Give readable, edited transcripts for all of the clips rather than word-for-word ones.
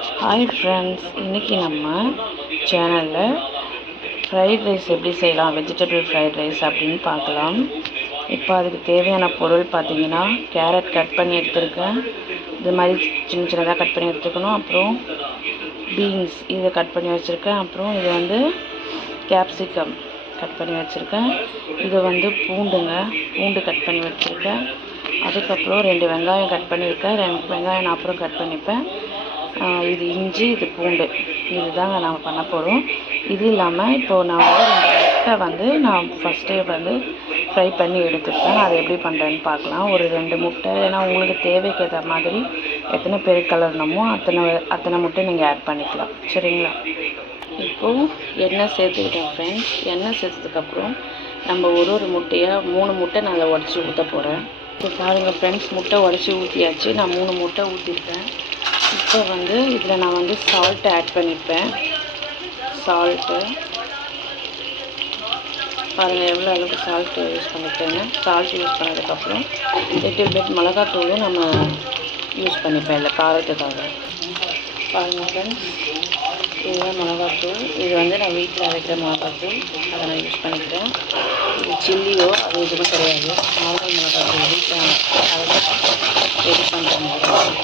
Hi friends, இன்றைக்கி நம்ம சேனலில் ஃப்ரைட் ரைஸ் எப்படி செய்யலாம், வெஜிடபிள் ஃப்ரைட் ரைஸ் அப்படின்னு பார்க்கலாம். இப்போ அதுக்கு தேவையான பொருள் பார்த்திங்கன்னா, கேரட் கட் பண்ணி எடுத்துருக்கேன். இது மாதிரி சின்ன சின்னதாக கட் பண்ணி எடுத்துக்கணும். அப்புறம் பீன்ஸ் இதை கட் பண்ணி வச்சுருக்கேன். அப்புறம் இது வந்து கேப்சிகம் கட் பண்ணி வச்சுருக்கேன். இது பூண்டு கட் பண்ணி வச்சுருக்கேன். அதுக்கப்புறம் 2 வெங்காயம் கட் பண்ணியிருக்கேன். 2 வெங்காயம் நான் அப்புறம் கட் பண்ணிப்பேன். இது இஞ்சி, இது பூண்டு, இதுதாங்க நாம் பண்ண போகிறோம். இது இல்லாமல் இப்போது நான் 2 முட்டை நான் ஃபஸ்ட்டே ஃப்ரை பண்ணி எடுத்துப்பேன். அதை எப்படி பண்ணுறேன்னு பார்க்கலாம். ஒரு 2 முட்டை, ஏன்னா உங்களுக்கு தேவைக்கு ஏற்ற மாதிரி எத்தனை பேர் கலரணுமோ அத்தனை முட்டை நீங்கள் ஆட் பண்ணிக்கலாம். சரிங்களா? இப்போது எண்ணெய் சேர்த்துக்கிட்டேன் ஃப்ரெண்ட்ஸ். எண்ணெய் சேர்த்ததுக்கப்புறம் நம்ம ஒரு முட்டையாக 3 முட்டை நான் அதை உடச்சி ஊற்ற போகிறேன். இப்போ பாருங்கள் ஃப்ரெண்ட்ஸ், முட்டை உடச்சி ஊற்றியாச்சு. நான் 3 முட்டை ஊற்றிருக்கேன். இப்போ இதில் நான் சால்ட்டு ஆட் பண்ணிப்பேன். சால்ட்டு பாருங்கள் எவ்வளோ அளவுக்கு சால்ட்டு யூஸ் பண்ணிப்பேன்னு. சால்ட் யூஸ் பண்ணதுக்கப்புறம் லிட்டில் பிட் மிளகாத்தூளும் நம்ம யூஸ் பண்ணிப்பேன் இல்லை காரத்துக்காக. பாருங்கள் ஃப்ரெண்ட்ஸ், இதுதான் மிளகாத்தூள். இது நான் வீட்டில் அரைக்கிற மிளகாத்தூள், அதை நான் யூஸ் பண்ணிக்கிறேன். இது சில்லியோ அது எதுவும் கிடையாது, நார்மல் மிளகாத்தூள் வீட்டில் ரெடி பண்ணுற மிளகாத்தூள்.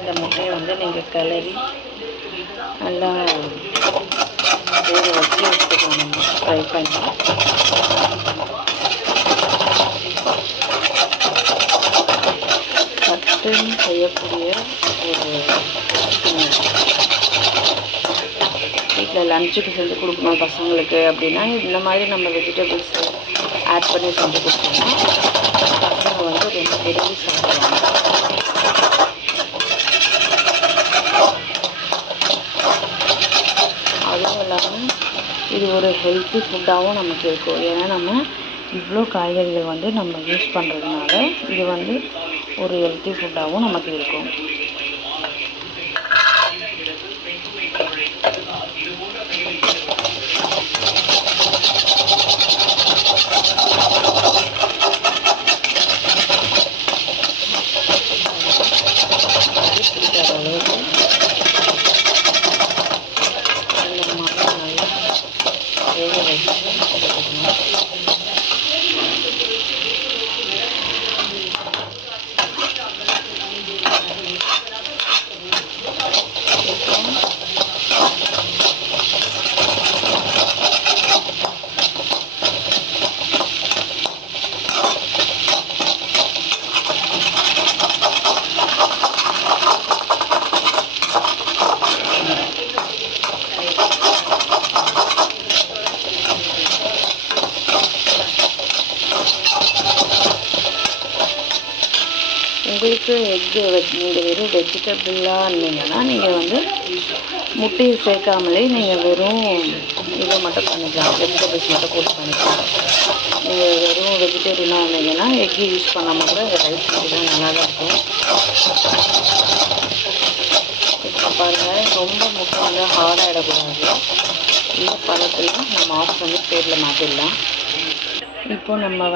இந்த முட்டையை நீங்கள் கிளறி நல்லா வேக வச்சு எடுத்துக்கலாம். நம்ம ஃப்ரை பண்ணி சட்டுன்னு செய்யக்கூடிய ஒரு வீட்டில் லஞ்சுக்கு செஞ்சு கொடுக்கணும் பசங்களுக்கு அப்படின்னா, இந்த மாதிரி நம்ம வெஜிடபிள்ஸ் ஆட் பண்ணி செஞ்சு கொடுத்தோம்னா பசங்க ரொம்ப விரும்பி சாப்பிடுவாங்க. அதுவும் இல்லாமல் இது ஒரு ஹெல்த்தி ஃபுட்டாகவும் நமக்கு இருக்கும். ஏன்னா நம்ம இவ்வளோ காய்கறிகள் நம்ம யூஸ் பண்ணுறதுனால இது ஒரு ஹெல்த்தி ஃபுட்டாகவும் நமக்கு இருக்கும். உங்களுக்கு நீங்கள் வெறும் வெஜிடபிளாக இருந்தீங்கன்னா நீங்கள் முட்டையை சேர்க்காமலே நீங்கள் வெறும் இதை மட்டும் பண்ணிக்கலாம், வெஜிடபிள்ஸ் மட்டும் போட்டு பண்ணிக்கலாம். நீங்கள் வெறும் வெஜிடேரியனாக இருந்தீங்கன்னா எக்கு யூஸ் பண்ணாமல் கூட இந்த ரைஸ் செஞ்சுதான் நல்லா தான் இருக்கும். இப்போ பாருங்கள், ரொம்ப முட்டை ஹார்டாகிடக்கூடாது. இந்த பழத்தில் நம்ம ஆஃப் பண்ணி பேரில் மாற்றிடலாம். இப்போ நம்ம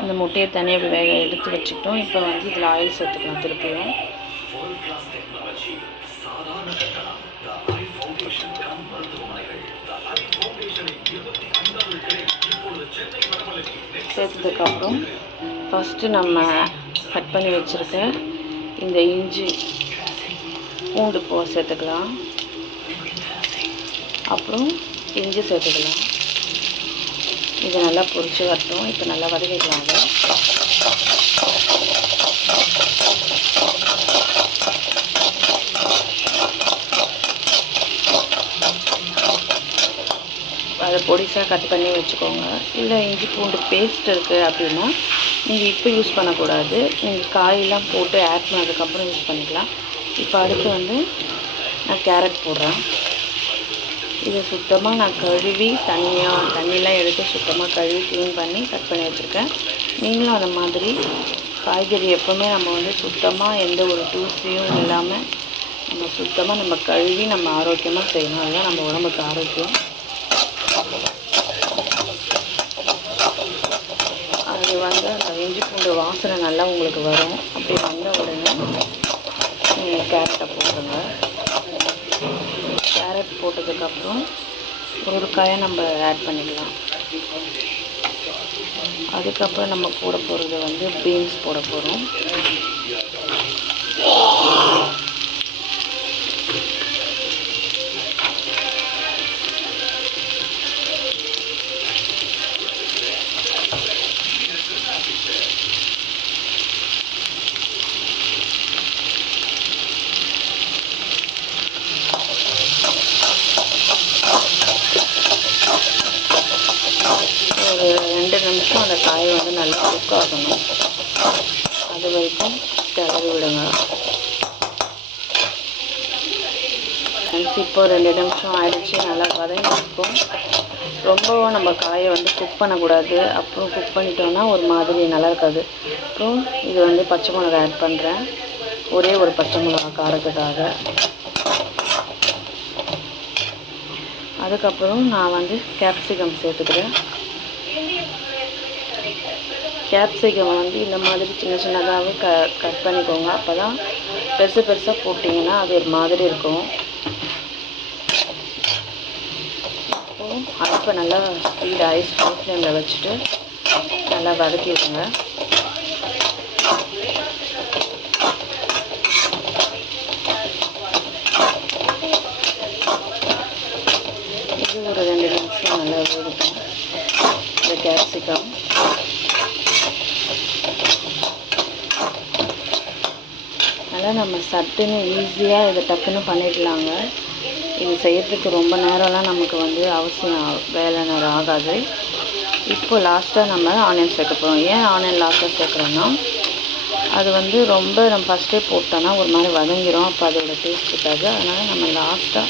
இந்த முட்டையை தனியாக வேக எடுத்து வச்சுக்கிட்டோம். இப்போ இதில் ஆயில் சேர்த்துக்கலாம். திருப்பியும் சேர்த்ததுக்கப்புறம் ஃபஸ்ட்டு நம்ம கட் பண்ணி வச்சுருக்க இந்த இஞ்சி பூண்டு சேர்த்துக்கலாம். அப்புறம் இஞ்சி சேர்த்துக்கலாம். இது நல்லா பொரிச்சு வரட்டும். இப்போ நல்லா வதக்கிக்கலாம். அதை பொடிசாக கட் பண்ணி வச்சுக்கோங்க. இல்லை இஞ்சி பூண்டு பேஸ்ட் இருக்குது அப்படின்னா நீங்கள் இப்போ யூஸ் பண்ணக்கூடாது, நீங்கள் காயெல்லாம் போட்டு ஆட் பண்ணதுக்கப்புறம் யூஸ் பண்ணிக்கலாம். இப்போ அடுத்து நான் கேரட் போடுறேன். இதை சுத்தமாக நான் கழுவி தண்ணியெலாம் எடுத்து சுத்தமாக கழுவி க்ளீன் பண்ணி கட் பண்ணி வச்சுருக்கேன். நீங்களும் அந்த மாதிரி காய்கறி எப்போவுமே நம்ம சுத்தமாக எந்த ஒரு தூசியும் இல்லாமல் நம்ம சுத்தமாக நம்ம கழுவி நம்ம ஆரோக்கியமாக செய்யணும். அதுதான் நம்ம உடம்புக்கு ஆரோக்கியம். அது வந்து அந்த இஞ்சி பூண்டு வாசனை நல்லா உங்களுக்கு வரும். அப்படி வந்த உடனே நீங்கள் கேரட்டை போட்டுருங்க. கேரட் போட்டதுக்கப்புறம் ஒரு காயை நம்ம ஆட் பண்ணிக்கலாம். அதுக்கப்புறம் நம்ம போட போகிறது வந்து பீன்ஸ் போட போகிறோம். ஒரு 2 நிமிஷம் அந்த காய் வந்து நல்லா குக் ஆகணும். அது வரைக்கும் கிளறி விடுங்க. இப்போ 2 நிமிஷம் ஆயிடுச்சு, நல்லா வதங்கிருக்கும். ரொம்பவும் நம்ம காயை வந்து குக் பண்ணக்கூடாது. அப்புறம் குக் பண்ணிட்டோன்னா ஒரு மாதிரி நல்லா இருக்காது. அப்புறம் இது வந்து பச்சை மிளகா ஆட் பண்ணுறேன். ஒரே ஒரு பச்சை மிளகா காரத்துக்காக. அதுக்கப்புறம் நான் வந்து கேப்சிகம் சேர்த்துக்கிறேன். கேப்சிகம் வந்து இந்த மாதிரி சின்ன சின்னதாகவே கட் பண்ணிக்கோங்க. அப்போ தான் பெருசு பெருசாக போட்டிங்கன்னா அது ஒரு மாதிரி இருக்கும். அப்போது அடுப்பை நல்லா ஸ்பீட் ஐஸ் ஃபுல் ஃப்ளேமில் வச்சுட்டு நல்லா வதக்கி விடுங்க. இது ஒரு 2 நிமிஷம் நல்லா வேகட்டும். இந்த கேப்சிகம் அதனால் நம்ம சட்டுன்னு ஈஸியாக இதை டக்குன்னு பண்ணிடலாங்க. இது செய்கிறதுக்கு ரொம்ப நேரம்லாம் நமக்கு வந்து அவசியம் வேலை நேரம் ஆகாது. இப்போ லாஸ்ட்டாக நம்ம ஆனியன் சேர்க்க போகிறோம். ஏன் ஆனியன் லாஸ்ட்டாக சேர்க்குறோன்னா அது வந்து ரொம்ப நம்ம ஃபஸ்ட்டே போட்டோன்னா ஒரு மாதிரி வதங்கிடும். அப்போ அதோட டேஸ்ட் இருக்காது. அதனால் நம்ம லாஸ்ட்டாக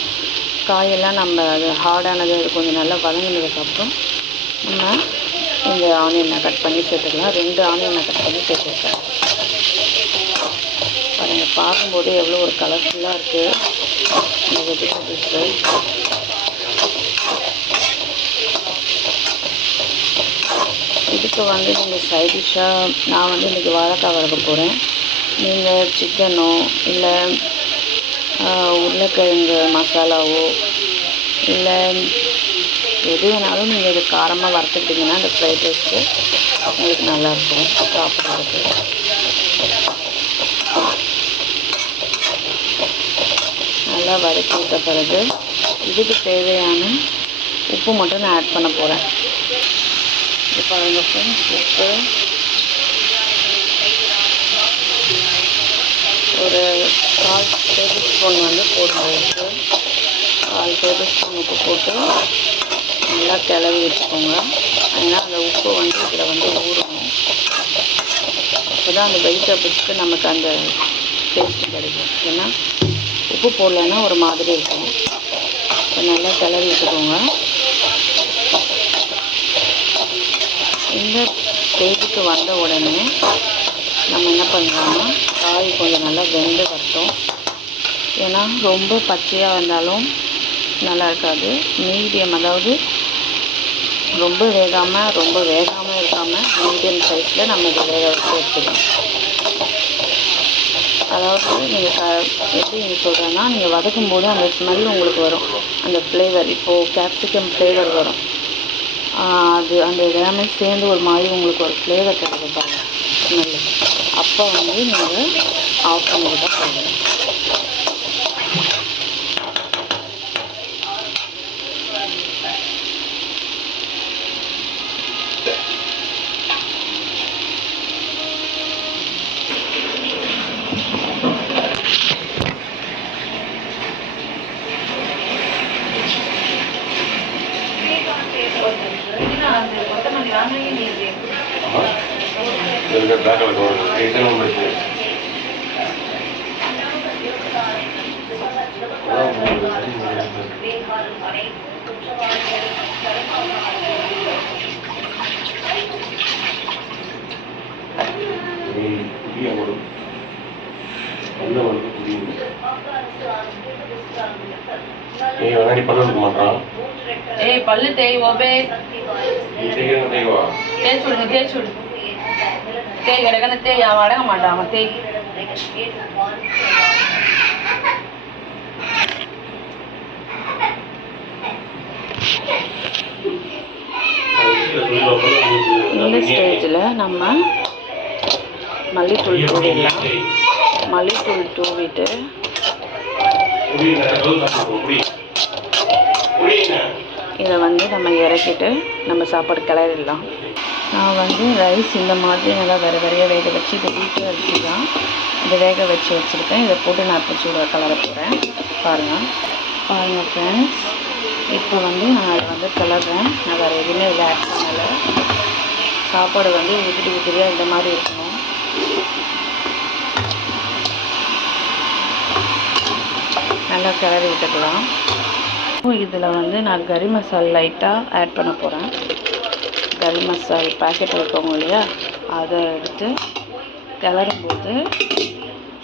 காயெல்லாம் நம்ம அது ஹார்டானது அது கொஞ்சம் நல்லா வதங்கினதுக்கப்புறம் நம்ம இந்த ஆனியனை கட் பண்ணி சேர்த்துக்கலாம். 2 ஆனியனை கட் பண்ணி சேர்த்துருக்கேன். பாருங்கள், பார்க்கும்போது எவ்வளோ ஒரு கலர்ஃபுல்லாக இருக்குது இந்த வெஜிடபிள்ஸு. இதுக்கு வந்து நீங்கள் சைட் டிஷ்ஷாக நான் வந்து இன்றைக்கி வாழைக்காய் வறுக்க போகிறேன். நீங்கள் சிக்கனோ இல்லை உருளைக்கிழங்கு மசாலாவோ இல்லை எது வேணாலும் நீங்கள் இது காரமாக வறுத்துக்கிட்டிங்கன்னா அந்த ஃப்ரைட் ரைஸ்க்கு உங்களுக்கு நல்லாயிருக்கும் சாப்பிட்றதுக்கு. நல்லா வதக்கி விட்ட பிறகு இதுக்கு தேவையான உப்பு மட்டும் நான் ஆட் பண்ண போகிறேன். இது பாருங்கள் ஃப்ரெண்ட்ஸ், உப்பு ஒரு 1/4 டேபிள் ஸ்பூன் வந்து போடுங்க. உப்பு 1/4 டேபிள் ஸ்பூன் உப்பு போட்டு நல்லா கிளறி வச்சுக்கோங்க. ஏன்னா அந்த உப்பு வந்து இதில் வந்து ஊறணும். அப்போ தான் அந்த வெஜிடபிள்ஸ்க்கு நமக்கு அந்த டேஸ்ட்டு கிடைக்கும். ஏன்னா உப்பு போடலைன்னா ஒரு மாதிரி இருக்கும். இப்போ நல்லா கிளறி வச்சுக்கோங்க. இந்த ஸ்டேஜுக்கு வந்த உடனே நம்ம என்ன பண்ணலாம்னா காய் கொஞ்சம் நல்லா வெந்து வரட்டும். ஏன்னா ரொம்ப பச்சையாக வந்தாலும் நல்லா இருக்காது. மீடியம், அதாவது ரொம்ப வேகாமல் ரொம்ப வேகாமல் இருக்காமல் மீடியம் சைஸில் நம்ம இதை வேக வச்சு எடுத்துக்கலாம். அதாவது நீங்கள் எப்படி நீங்கள் சொல்கிறேன்னா நீங்கள் வதக்கும் போது அந்த ஸ்மெல் உங்களுக்கு வரும், அந்த ஃப்ளேவர். இப்போது கேப்சிகம் ஃப்ளேவர் வரும். அது அந்த எல்லாமே சேர்ந்து ஒரு மாதிரி உங்களுக்கு ஒரு ஃப்ளேவர் கிடைக்கும் பாருங்கள், ஸ்மெல்லு. அப்போ வந்து நீங்கள் ஆஃப் பண்ணிட்டு தான் போகணும். நல்ல ஏய் பல்லு தேய் ஓபே தேய்ச்சு விடுங்க தேய் கிடக்கன தேய் அவன் அடங்க மாட்டான் அவன் தேய் இந்த ஸ்டேஜில் நம்ம மல்லித்தூள் தூவிடலாம். மல்லித்தூள் தூவிட்டு இதை நம்ம இறக்கிட்டு நம்ம சாப்பாடு கிளறிடலாம். நான் ரைஸ் இந்த மாதிரி நல்லா வெறையாக வேக வச்சு இதை வீட்டு அரிசி தான் இதை வேக வச்சு வச்சுருக்கேன். இதை போட்டு நான் இப்போ சூட கலர போகிறேன். பாருங்கள் ஃப்ரெண்ட்ஸ், இப்போ நான் அதை கிளறேன். நான் வேறு எதுவுமே இதில் ஆட் பண்ணலை. சாப்பாடு உதிரியாக இந்த மாதிரி இருக்கணும். நல்லா கிளறி விட்டுக்கலாம். இதில் நான் கறி மசாலா லைட்டாக ஆட் பண்ண போகிறேன். கறி மசாலா பேக்கெட் வைப்போங்க இல்லையா, அதை எடுத்து கிளறும்போது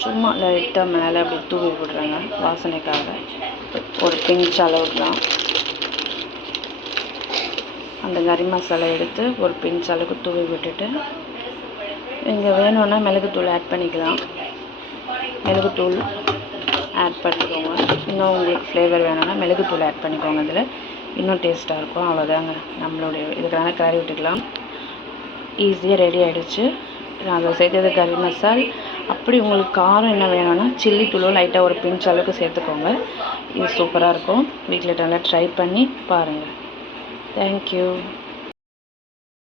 சும்மா லைட்டாக மேலே அப்படி தூவி விடுறேங்க வாசனைக்காக. ஒரு பிஞ்ச் அளவுக்கு தான் அந்த கறி மசாலா எடுத்து ஒரு பிஞ்ச் அளவுக்கு தூவி விட்டுட்டு, நீங்கள் வேணும்னா மிளகுத்தூள் ஆட் பண்ணிக்கலாம். மிளகுத்தூள் ஆட் பண்ணிக்கோங்க. இன்னும் உங்களுக்கு ஃப்ளேவர் வேணும்னா மிளகுத்தூள் ஆட் பண்ணிக்கோங்க. இதில் இன்னும் டேஸ்ட்டாக இருக்கும். அவ்வளோதாங்க, நம்மளுடைய இதுக்கான கிளறி விட்டுக்கலாம். ஈஸியாக ரெடி ஆகிடுச்சு. நான் அதை சேர்த்தது கறி மசால். அப்படி உங்களுக்கு காரம் என்ன வேணும்னா சில்லி தூளும் லைட்டாக ஒரு பிஞ்ச் அளவுக்கு சேர்த்துக்கோங்க. இது சூப்பராக இருக்கும். வீட்டில் நல்லா ட்ரை பண்ணி பாருங்கள். தேங்க்யூ.